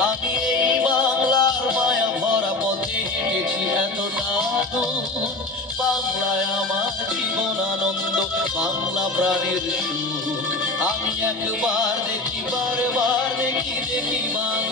আমি এই বাংলার মায়া ভরা পথে হেঁটেছি এতটা দূর। বাংলায় আমার জীবন আনন্দ, বাংলা প্রাণের সুখ। আমি একবার দেখি, বারবার দেখি, দেখি বাংলা